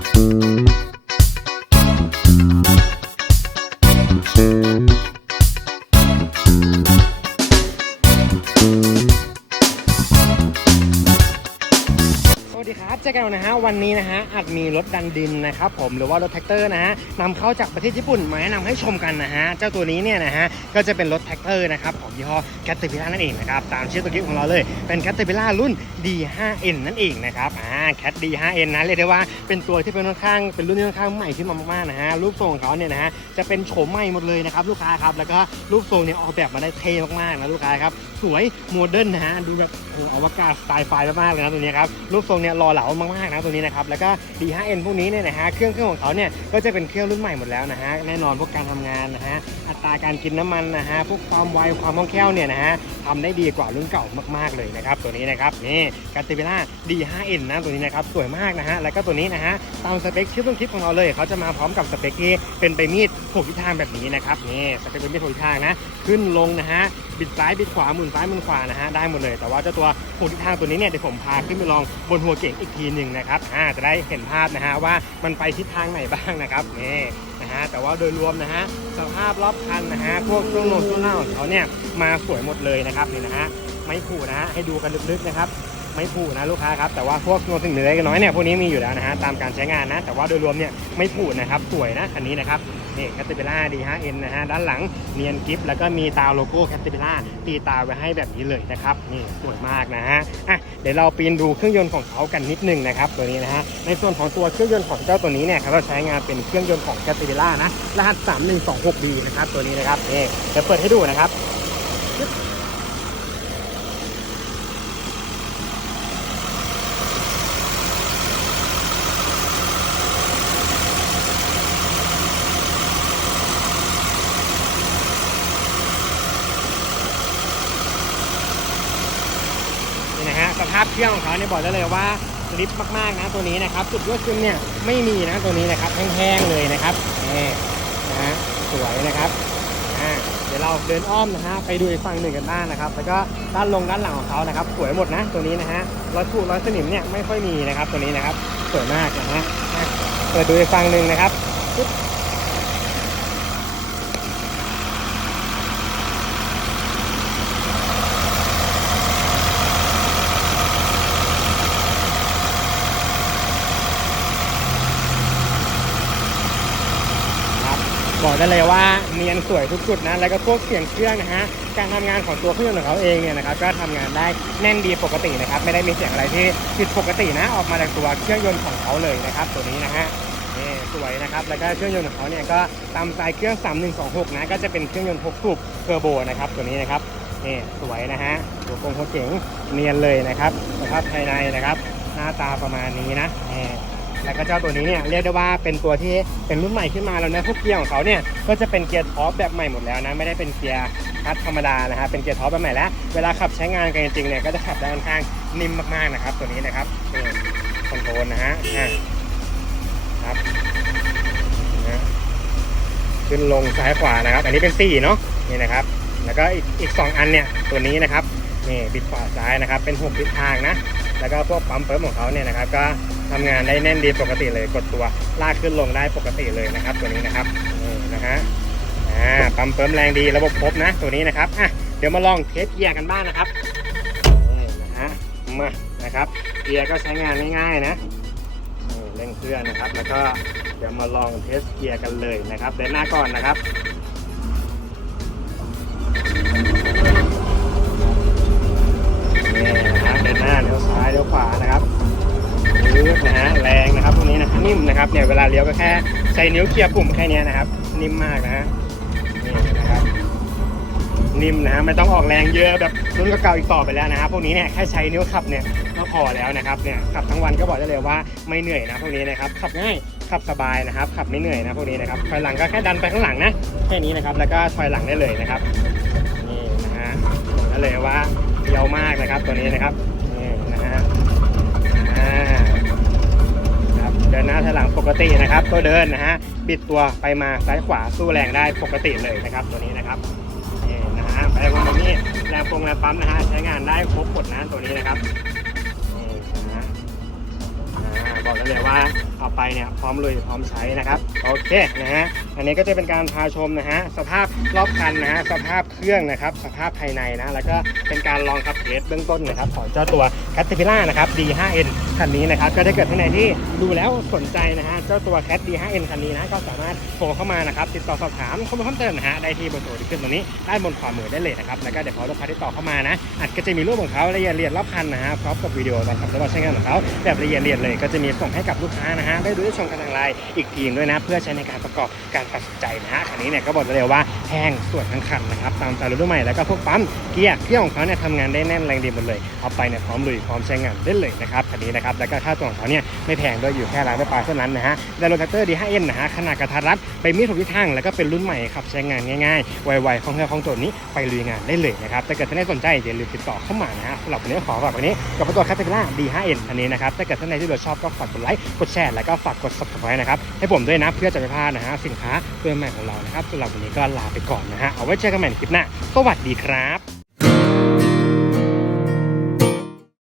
ส ดีครับเจอกันนะฮะวันนี้นะฮะอาจมีรถดันดินนะครับผมหรือว่ารถแท็กเตอร์นะฮะนำเข้าจากประเทศญี่ปุ่นมาแนะนำให้ชมกันนะฮะเจ้าตัวนี้เนี่ยนะฮะก็จะเป็นรถแท็กเตอร์นะครับของยี่ห้อ c a t e r p i l l a r นั่นเองนะครับตามชื่อตัวคลิปของเราเลยเป็น c a t e r p i l l a r รุ่น D5N นั่นเองนะครับอ่า Cat D5N นะเรียกได้ว่าเป็นตัวที่เป็นค่อนข้างเป็นรุ่นที่ค่อนข้างใหม่ขึ้นมามากๆนะฮะรูปทรงของเขาเนี่ยนะฮะจะเป็นโฉมใหม่หมดเลยนะครับลูกค้าครับแล้วก็รูปทรงเนี่ยออกแบบมาได้เท่มากๆนะลูกค้าครับสวยโมเดิร์นนะฮะดูแบบโอ้อวกาศสไตล์ไฟมากๆเลยนะตัวนี้ครับรูปทรงเนี่ยรอเหลามากๆนะตัวนี้นะครับแล้วก็ D5N พวกนี้เนี่ยนะฮะเครื่องเครื่องของเขาเนี่ยก็จะเป็นเครื่องรุ่นใหม่หมดแล้วนะฮะแน่นอนพวกการทำงานนะฮะอัตราการกินน้ำมันนะฮะพวกความไวความคล่องแคล่วเนี่ยนะฮะทำได้ดีกว่ารุ่นเก่ามากๆเลยนะครับตัวนี้นะครับนี่กาติเบล่า D5N นะตัวนี้นะครับสวยมากนะฮะแล้วก็ตัวนี้นะฮะตามสเปคชื่อต้นคลิปของเราเลยเขาจะมาพร้อมกับสเปคที่เป็นใบมีดหกทิศทางแบบนี้นะครับนี่สเปคเป็นมีดหกทิศทางนะขึ้นลงนะฮะบิดซ้ายบิดขวาหมุนซ้ายหมุนขวานะฮะได้หมดเลย แต่ว่าเจ้าตัวหกทิศทางตัวนี้เนี่ยเดี๋ยวผมพาขึ้นไปลองบนหัวเก่งอีกทีหนึ่งนะครับอ่าจะได้เห็นภาพนะฮะว่ามันไปทิศทางไหนบ้างนะครับนี่นะฮะแต่ว่าโดยรวมนะฮะสภาพรอบคันนะฮะพวกเครื่องโน้ตเครื่องเล่าของเขาเนี่ยมาสวยหมดเลยนะครับนี่นะฮะไม่ผูนะฮะให้ดูกันลึกๆนะครับ ไม่ผูนะลูกค้าครับแต่ว่าพวกโน้ตสิ่งเหนือกันน้อยเนี่ยพวกนี้มีอยู่แล้วนะฮะตามการใช้งานนะ แต่ว่าโดยรวมเนี่ยไม่ผูนะครับสวยนะคันนี้นะครับนี่แคตติเบล่าดีฮะเอ็นนะฮะด้านหลังเนียนกิฟแล้วก็มีตาโลโก้แคตติเบล่าตีตาไว้ให้แบบนี้เลยนะครับนี่สวยมากนะฮะอะเดี๋ยวเราปีนดูเครื่องยนต์ของเขากันนิดนึงนะครับตัวนี้นะฮะในส่วนของตัวเครื่องยนต์ของเจ้าตัวนี้เนี่ยเขาใช้งานเป็นเครื่องยนต์ของแคตติเบล่านะรหัส 3126D นะครับตัวนี้นะครับนี่เดี๋ยวเปิดให้ดูนะครับ นี่นะฮะสภาพเครื่องของเขาเนี่ยบอกได้เลยว่าลิฟมากๆนะตัวนี้นะครับจุดรั่วซึมเนี่ยไม่มีนะตัวนี้นะครับแห้งๆเลยนะครับนี่นะฮะสวยนะครับอ่าเดี๋ยวเราเดินอ้อมนะฮะไปดูอีกฝั่งหนึ่งกันบ้างนะครับ แล้วก็ด้านลงด้านหลังของเขานะครับ สวยหมดนะตัวนี้นะฮะรอยถูรอยสนิมเนี่ยไม่ค่อยมีนะครับตัวนี้นะครับสวยมากนะฮะเปิดดูอีกฝั่งหนึ่งนะครับบอก ได้เลยว่าเนียนสวยทุกจุดนะ แล้วก็พวกเสียงเครื่องนะฮะ การทำงานของตัวเครื่องยนต์ของเขาเองเนี่ยนะครับ ก็ทำงานได้แน่นดีปกตินะครับ ไม่ได้มีเสียงอะไรที่ผิดปกตินะ ออกมาจากตัวเครื่องยนต์ของเขาเลยนะครับ ตัวนี้นะฮะนี่สวยนะครับ แล้วก็เครื่องยนต์ของเขาเนี่ยก็ตามสไตล์เครื่อง 3126 นะ ก็จะเป็นเครื่องยนต์6สูบเทอร์โบนะครับ ตัวนี้นะครับ นี่สวยนะฮะ ตัวกงหัวเก๋งเนียนเลยนะครับสภาพภายในนะครับ หน้าตาประมาณนี้นะนี่ แล้วก็เจ้าตัวนี้เนี่ยเรียกได้ว่าเป็นตัวที่เป็นรุ่นใหม่ขึ้นมาแล้วนะพวกเกียร์ของเขาเนี่ยก็จะเป็นเกียร์ท็อปแบบใหม่หมดแล้วนะไม่ได้เป็นเกียร์คัดธรรมดานะฮะเป็นเกียร์ท็อปแบบใหม่แล้วเวลาขับใช้งานกันจริงๆเนี่ยก็จะขับได้ค่อนข้างนิ่มมากๆนะครับตัวนี้นะครับคอนโทรลนะฮะครับนะฮะขึ้นลงซ้ายขวานะครับ อันนี้เป็นสี่เนาะนี่นะครับแล้วก็อีกอีกสองอันเนี่ยตัวนี้นะครับนี่บิดขวาซ้ายนะครับเป็นหกทิศทางนะแล้วก็พวกปั๊มเปิร์มของเขาเนี่ยนะครับก็ ทำงานได้แน่นดีปกติเลยกดตัวลากขึ้นลงได้ปกติเลยนะครับ ตัวนี้นะครับนี่นะฮะอ่าปั๊มเปิมแรงดีระบบครบนะ ตัวนี้นะครับอะเดี๋ยวมาลองเทสเกียร์กันบ้างนะครับนี่นะฮะมานะครับเกียร์ก็ใช้งานง่ายๆนะนี่เร่งเครื่องนะครับ แล้วก็เดี๋ยวมาลองเทสเกียร์กันเลยนะครับเดินหน้าก่อนนะครับนี่นะฮะเดินหน้าเลี้ยวซ้ายเลี้ยวขวานะครับ นะฮะแรงนะครับตรงนี้นะนิ่มนะครับเนี่ยเวลาเลี้ยวก็แค่ใช้นิ้วเคลียร์ปุ่มแค่นี้นะครับ นิ่มมากนะฮะนี่นะครับนิ่มนะฮะไม่ต้องออกแรงเยอะแบบรุ่นเก่าอีกต่อไปแล้วนะครับพวกนี้เนี่ยแค่ใช้นิ้วขับเนี่ยก็พอแล้วนะครับเนี่ยขับทั้งวันก็บอกได้เลยว่าไม่เหนื่อยนะพวกนี้นะครับขับง่ายขับสบายนะครับ ขับไม่เหนื่อยนะพวกนี้นะครับถอยหลังก็แค่ดันไปข้างหลังนะแค่นี้นะครับแล้วก็ถอยหลังได้เลยนะครับนี่นะฮะนั่นเลยว่าเดียวมากนะครับตัวนี้นะครับนี่นะฮะอ่าครับเดิ น้าถอยหลังปกตินะครับตัวเดินนะฮะบิดตัวไปมาซ้ายขวาสู้แรงได้ปกติเลยนะครับ ตัวนี้นะครับนี่นะฮะไปวันนี้แรงปงแรงปั๊มนะฮะใช้งานได้ครบหมดนะตัวนี้นะครับนี่นะฮะบอกได้เลยว่าเอาไปเนี่ยพร้อมลุยพร้อมใช้นะครับโอเคนะฮะอันนี้ก็จะเป็นการพาชมนะฮะสภาพรอบคันนะฮะสภาพเครื่องนะครับ สภาพภายในนะแล้วก็เป็นการลองขับเทสเบื้องต้นนะครับของเจ้าตัว c a t e r p i l l a r นะครับ D5N คันนี้นะครับ ก็ถ้าเกิดท่านไหนที่ดูแล้วสนใจนะฮะเจ้าตัว Cat D5N คันนี้นะก็สามารถโทรเข้ามานะครับติดต่อสอบถามข้อมูลเพิ่มเติมนะฮะได้ที่เบอร์โทรที่ขึ้นตรงนี้ด้านบนขวามือได้เลยนะครับแล้วก็เดี๋ยวพอลูกค้าติดต่อเข้ามานะอาจก็จะมีรูปของเขาละเอียดละเอียดรอบคันนะฮะพร้อมกับวิดีโอตอนขับรถใช้งานของเขาแบบละเอียดเอียดเลย ก็จะมีส่งให้กับลูกค้านะฮะได้ดูได้ชมกันทางไลน์อีกทีด้วยนะ เพื่อใช้ในการประกอบการตัดสินใจนะฮะคันนี้เนี่ยก็บอกเลยว่า แพงส่วนทั้งคันนะครับตามสไตล์รถรุ่นใหม่แล้วก็พวกปั๊มเกียร์เครื่องของเขาเนี่ยทำงานได้แน่นแรงดีหมดเลย เอาไปเนี่ยพร้อมลุยพร้อมใช้งานได้เลยนะครับคันนี้นะครับแล้วก็ค่าตัวของเขาเนี่ยไม่แพงด้วยอยู่แค่ล้านไปลาเท่านั้นนะฮะแต่รถแท็กเตอร์ D5N นะฮะขนาดกระทัดรัดไปมีถูกทิศทางแล้วก็เป็นรุ่นใหม่ขับใช้งานง่ายๆไวๆคล่องแคล่วคล่องตัวนี้ไปลุยงานได้เลยนะครับถ้าเกิดท่านใดสนใจอย่าลืมติดต่อเข้ามานะฮะสำหรับวันนี้ขอฝากวันนี้กับตัวคัตเตอร์ D5N อันนี้นะครับถ้าเกิดท่านใดที่รชอบก็ฝากกดไลค์กดแชร์แล้วก็ฝากกด subscribe นะครับให้ผมด้วยนะเพื่อจะไม่พลาดนะฮะสินค้าตัวใหม่ของเรานะครับสำหรับวันนี้ก็ลาไปก่อนนะฮะ เอาไว้เจอกันใหม่ในคลิปหน้า สวัสดีครับ